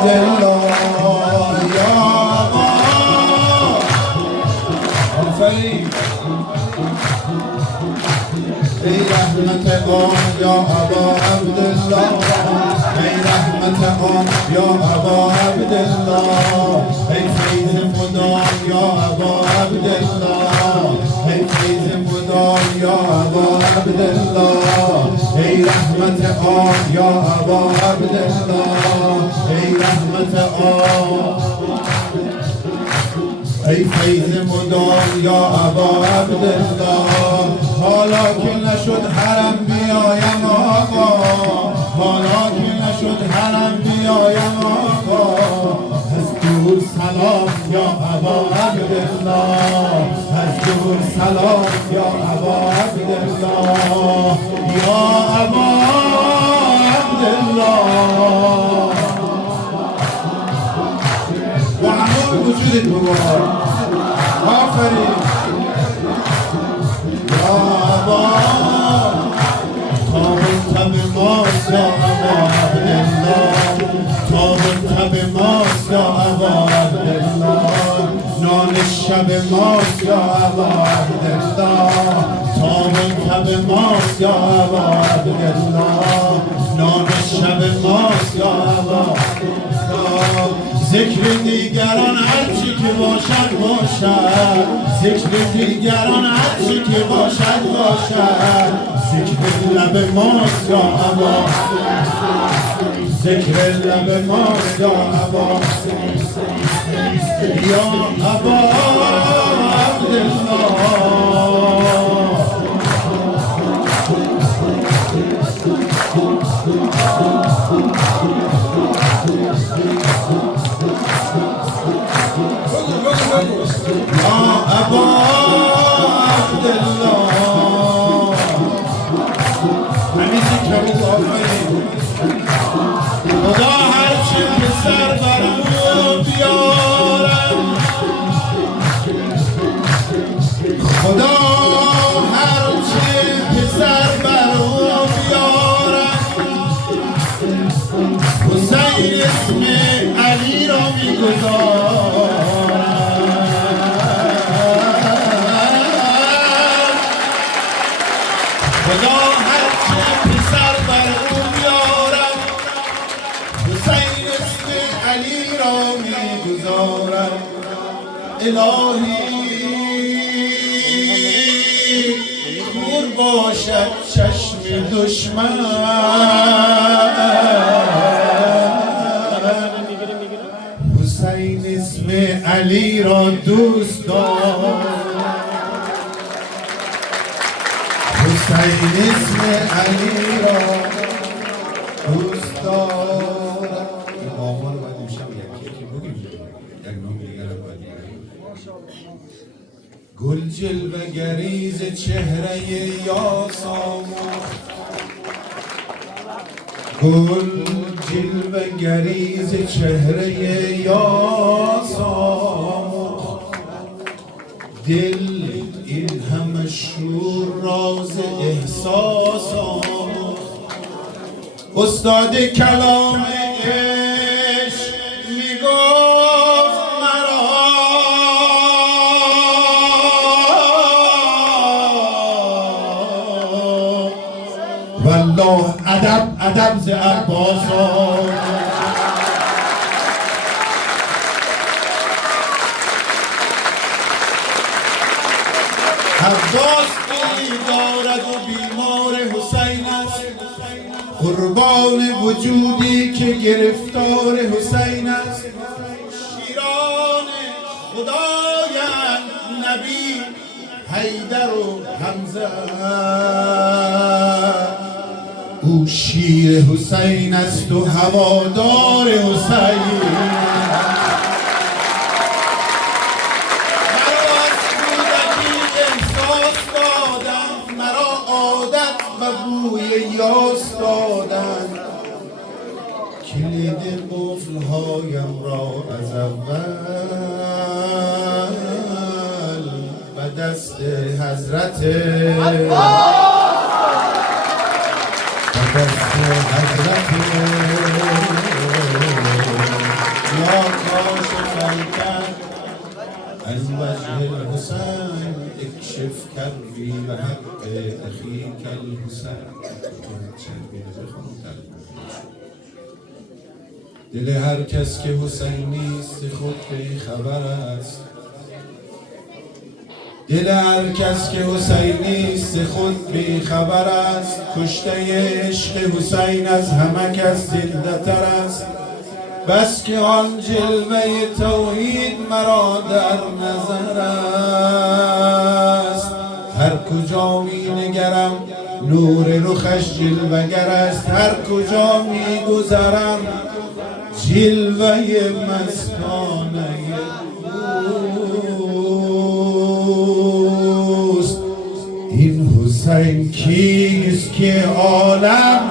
عبدالله یا ابا آفرین ای رحمت آن یا ابا عبدالله ای رحمت آن یا ابا عبدالله ای فیض مدام یا ابا عبدالله ای فیض مدام یا ابا عبدالله ای رحمت آن یا ابا عبدالله ای رحمت آن ای فیض مدام یا ابا عبدالله حالا که نشد حرم بیایم آقا حالا که نشد حرم بیایم آقا از دور سلام یا ابا عبدالله از دور سلام یا ابا عبدالله یا ابا عبدالله و همون وجودت مبارک آفرین یا ابا تاب تب ماست یا ابا عبدالله تاب تب ماست یا ابا عبدالله نان شب ماست یا ابا عبدالله تاب تب ماست یا ابا عبدالله نان شب ماست یا ابا عبدالله ذکر دیگران هرچی که باشد باشد ذکر دیگران هرچی که باشد باشد ذکر لب ماست یا ابا ذکر لب ماست یا ابا یا ابا عبدالله یا ابا عبدالله همین ذکرمو آفرین خدا هرچی پسر برمو بیارم خدا هرچی پسر برمو بیارم حسین اسم علی را میگذارم خدا هرچه پسر بر او بیارم حسین اسم علی را میگذارم الهی کور باشد چشم دشمن حسین اسم علی را دوست دارم حسین اسم علی را دوست دارم این آمار باید امشب یکی بگیم یک نام دیگر رو باید گل جلوه گریز چهره یاسام گل جلوه گریز چهره یاسام دل این همه شور راز احساسام استاد کلام عشق میگفت مرا والله ادب ز عباسام عباس دلی دارد و بیمار حسین است قربان وجودی که گرفتار حسین است شیران خدایند نبی حیدر و حمزه او شیر حسین است و هوادار حسین یاس دادن کلید قفل‌هایم را از اول به دست حضرت کاش خلقت از وجه الحسین اکشف کروی و حق اخیک الحسین. دل هر کس که حسینیست خود بی خبر است. دل هر کس که حسینیست خود بی خبر است. کشته عشق حسین از همه کس زنده تر است. بس که آن جلوه توحید مرا در نظر است. هر کجا می نگرم نور رخش جلوه گر است. هر کجا می گذرم جلوه مستانه اوست. این حسین کیست که عالم